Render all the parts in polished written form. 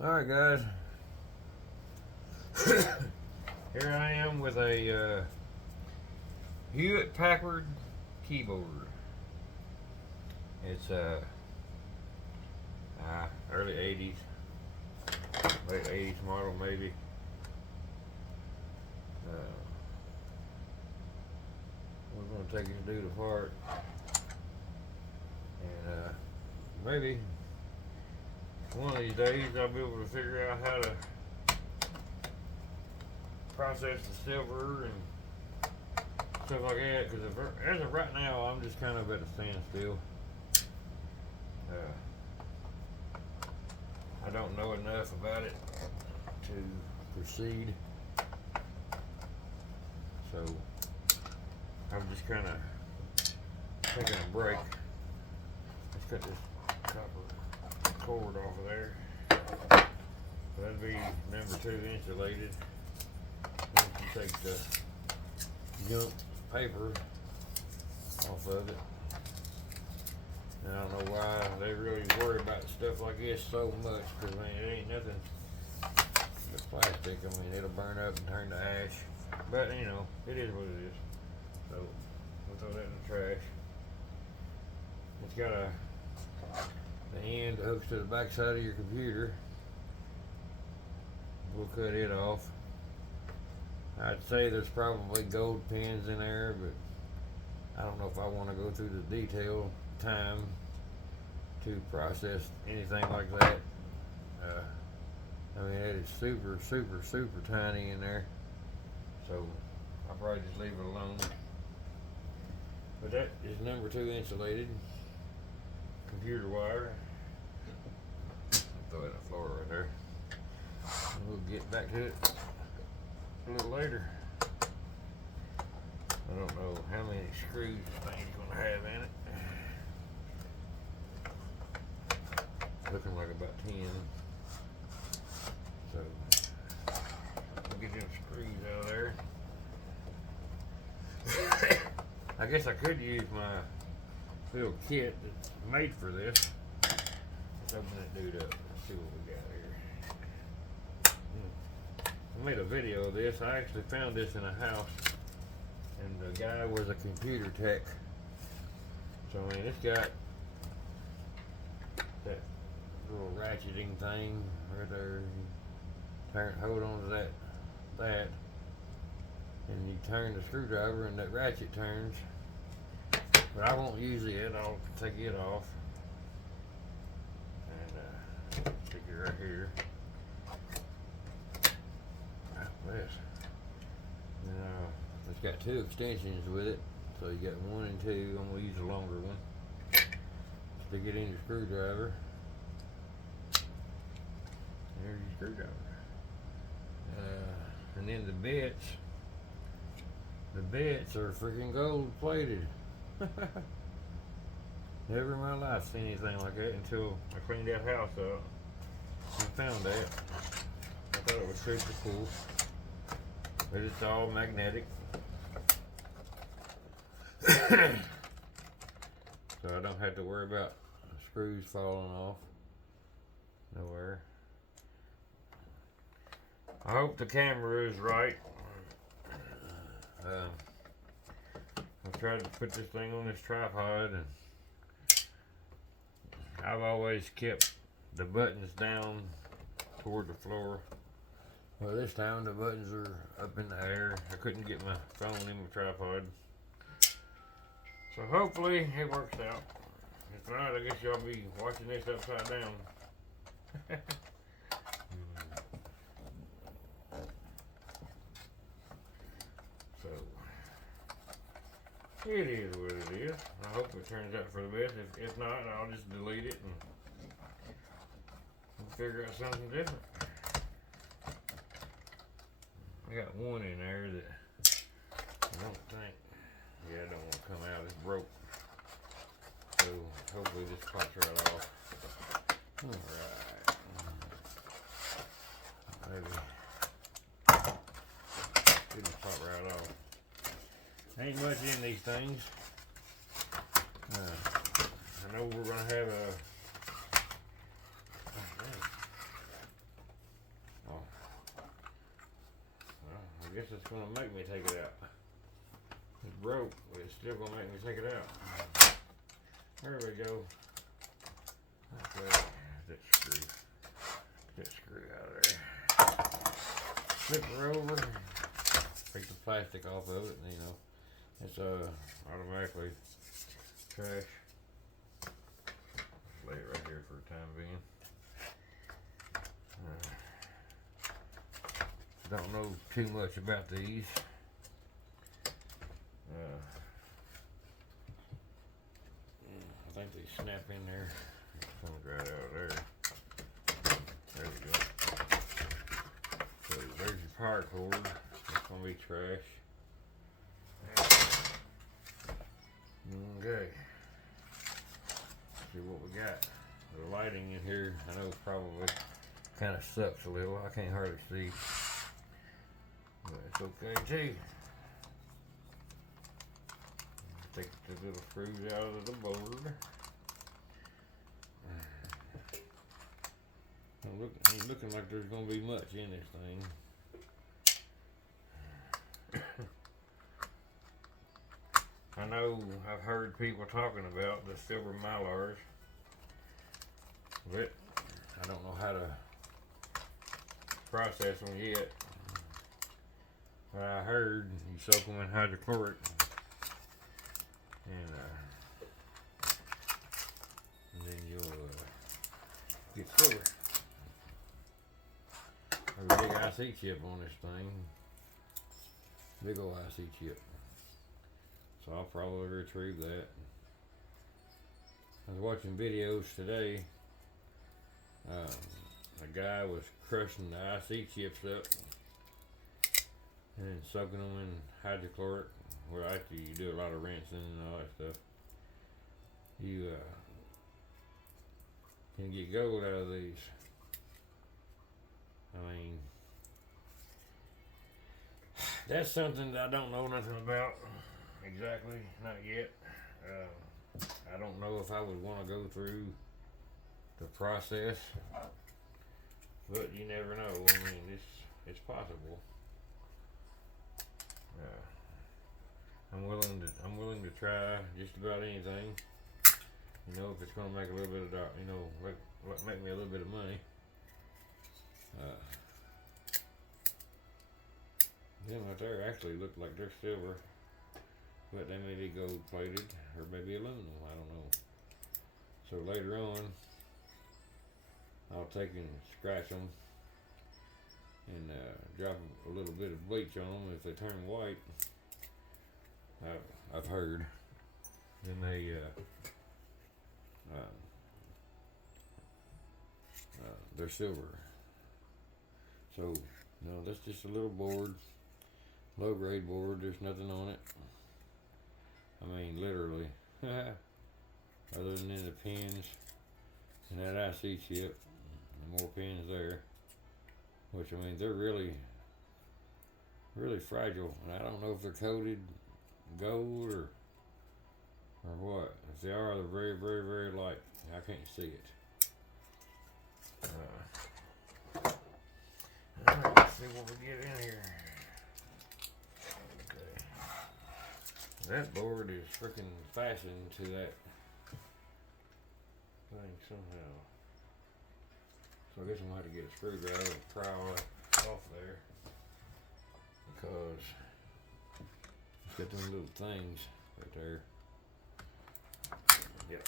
Alright guys, here I am with a Hewlett Packard keyboard. It's early 80s, late 80s model maybe. We're going to take this dude apart and maybe one of these days I'll be able to figure out how to process the silver and stuff like that, because as of right now I'm just kind of at a standstill. I don't know enough about it to proceed, so I'm just kind of taking a break. Let's cut this copper cord off of there. So that'd be number 2 insulated. Then you take the junk paper off of it. And I don't know why they really worry about stuff like this so much, because I mean, it ain't nothing but plastic. I mean, it'll burn up and turn to ash, but you know, it is what it is. So we'll throw that in the trash. It's got the end that hooks to the back side of your computer. We'll cut it off. I'd say there's probably gold pins in there, but I don't know if I want to go through the detail time to process anything like that. I mean, it is super tiny in there, so I'll probably just leave it alone. But that is number 2 insulated computer wire. I'll throw it on the floor right there. We'll get back to it a little later. I don't know how many screws this thing's gonna have in it. Looking like about 10. So we'll get them screws out of there. I guess I could use my little kit that's made for this. Let's open that dude up and see what we got here. I made a video of this. I actually found this in a house, and the guy was a computer tech. So I mean, it's got that little ratcheting thing right there. Hold on to that, and you turn the screwdriver, and that ratchet turns. But I won't use it. I'll take it off and stick it right here. This. Now, it's got 2 extensions with it, so you got 1 and 2. I'm gonna use a longer one. Stick it in your screwdriver. There's your screwdriver. And then the bits are freaking gold plated. Never in my life seen anything like that until I cleaned that house up and found that. I thought it was super cool. But it's all magnetic. So I don't have to worry about screws falling off nowhere. I hope the camera is right. I tried to put this thing on this tripod, and I've always kept the buttons down toward the floor. Well, this time the buttons are up in the air. I couldn't get my phone in my tripod. So hopefully it works out. If not, I guess y'all be watching this upside down. So, it is what it is. I hope it turns out for the best. If not, I'll just delete it and figure out something different. I got one in there that I don't think, yeah, I don't want to come out. It's broke. So hopefully this pops right off. Alright. Maybe. Didn't pop right off. Ain't much in these things. I know we're going to have a guess it's gonna make me take it out. It's broke, but it's still gonna make me take it out. There we go. Okay, that screw. Get that screw out of there. Flip her over. Take the plastic off of it, and you know, it's automatically trash. Lay it right here for the time being. Don't know too much about these. I think they snap in there. Comes right out of there. There we go. So there's your power cord. It's gonna be trash. Okay. See what we got. The lighting in here, I know probably kind of sucks a little. I can't hardly see. But it's okay too. Take the little screws out of the board. Ain't looking like there's gonna be much in this thing. I know I've heard people talking about the silver mylars, but I don't know how to process them yet. But I heard you soak them in hydrochloric and then you'll get silver. There's a big IC chip on this thing. Big old IC chip. So I'll probably retrieve that. I was watching videos today. A guy was crushing the IC chips up and then soaking them in hydrochloric. Well, after you do a lot of rinsing and all that stuff, you can get gold out of these. I mean, that's something that I don't know nothing about exactly, not yet. I don't know if I would want to go through the process, but you never know. I mean, it's possible. I'm willing to try just about anything. You know, if it's gonna make a little bit of make me a little bit of money. Them right there actually look like they're silver, but they may be gold plated or maybe aluminum. I don't know. So later on, I'll take and scratch them and drop a little bit of bleach on them. If they turn white, I've heard, then they're silver. So, no, that's just a little board, low grade board. There's nothing on it. I mean, literally, other than the pins and that IC chip, and more pins there. Which, I mean, they're really fragile, and I don't know if they're coated gold or what. If they are, they're very, very, very light. I can't see it. Let's see what we get in here. Okay. That board is freaking fastened to that thing somehow. So I guess I'm gonna have to get a screwdriver and pry all that off there, because it's got them little things right there. Yep.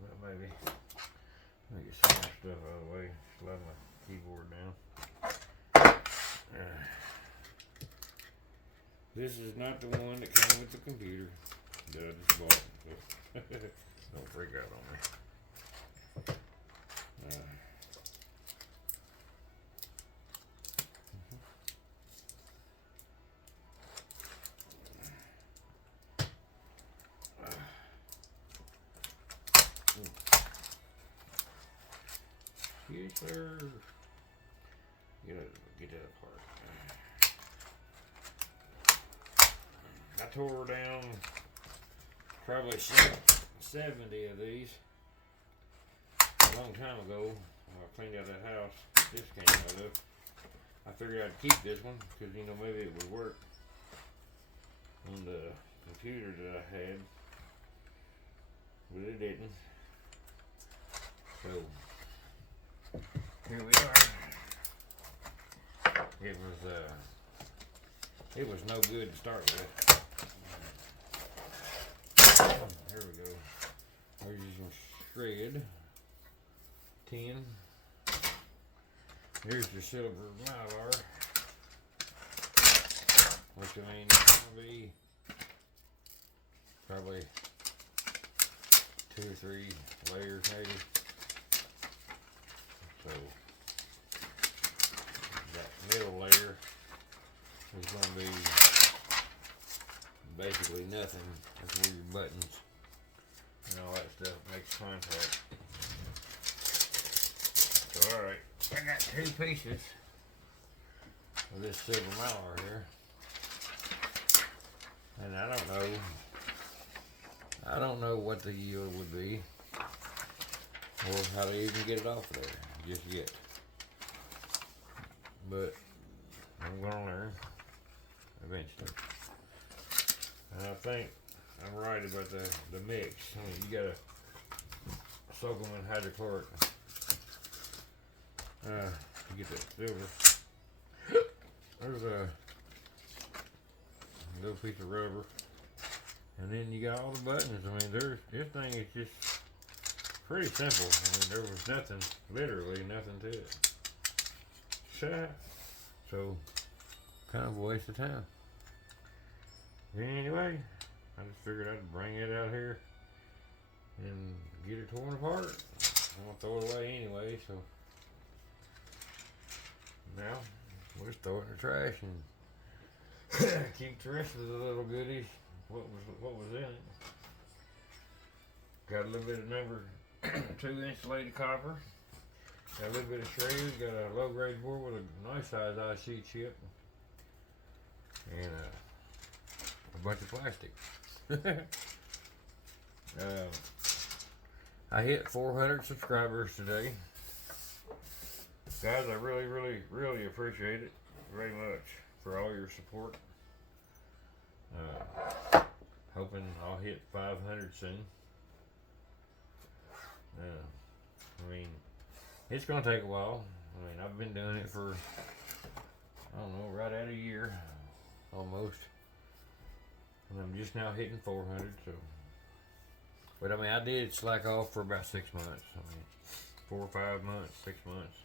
Well, maybe I get some more stuff out of the way. Slide my keyboard down. This is not the one that came with the computer that I just bought. Don't freak out on me. Yes, sir. Get that apart. I tore down probably 70 of these a long time ago. I cleaned out that house this came out of. I figured I'd keep this one because, you know, maybe it would work on the computer that I had, but it didn't. So here we are. It was no good to start with. Here we go. There's some shred tin. Here's the silver mylar, which I mean it's gonna be probably 2 or 3 layers maybe. So that middle layer is going to be basically nothing. That's where your buttons and all that stuff makes contact. So alright, I got 2 pieces of this silver mylar here. And I don't know what the yield would be or how to even get it off there just yet. But I'm gonna learn eventually. And I think I'm right about the mix. I mean, you gotta soak them in hydrochloric to get that silver. There's a little piece of rubber, and then you got all the buttons. I mean, this thing is just pretty simple. I mean, there was nothing, literally nothing to it. So kind of a waste of time. Anyway, I just figured I'd bring it out here and get it torn apart. I'm gonna throw it away anyway, so now we'll just throw it in the trash and keep the rest of the little goodies. What was in it? Got a little bit of number 2 insulated copper. Got a little bit of shred. Got a low grade board with a nice size IC chip. And a bunch of plastic. I hit 400 subscribers today. Guys, I really appreciate it very much for all your support. Hoping I'll hit 500 soon. I mean, it's gonna take a while. I mean, I've been doing it for, I don't know, right at a year, almost. And I'm just now hitting 400, so. But I mean, I did slack off for about 6 months. I mean, 4 or 5 months, 6 months,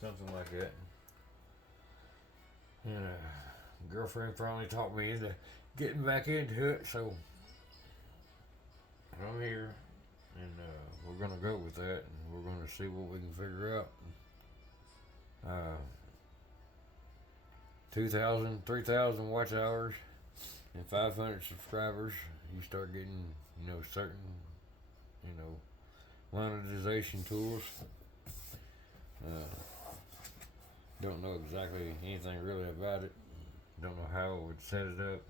something like that. And girlfriend finally talked me into getting back into it, so I'm here, and we're gonna go with that, and we're gonna see what we can figure out. 2,000, 3,000 watch hours and 500 subscribers, you start getting, you know, certain, you know, monetization tools. Don't know exactly anything really about it. Don't know how I would set it up.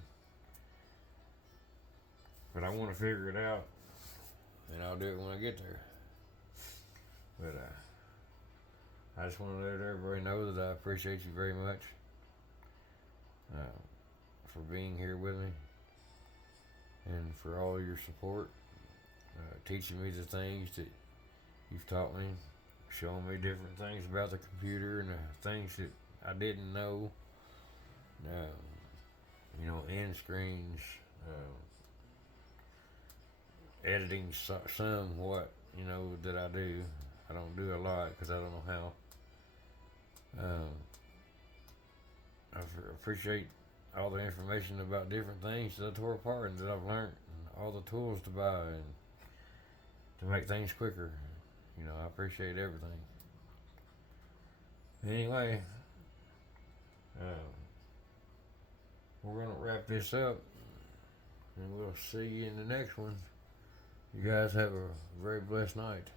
But I want to figure it out, and I'll do it when I get there. But I just want to let everybody know that I appreciate you very much for being here with me and for all your support, teaching me the things that you've taught me, showing me different things about the computer and the things that I didn't know. You know, end screens, editing somewhat, you know, that I do. I don't do a lot because I don't know how. I appreciate all the information about different things that I tore apart and that I've learned, and all the tools to buy and to make things quicker. You know, I appreciate everything. Anyway, we're gonna wrap this up, and we'll see you in the next one. You guys have a very blessed night.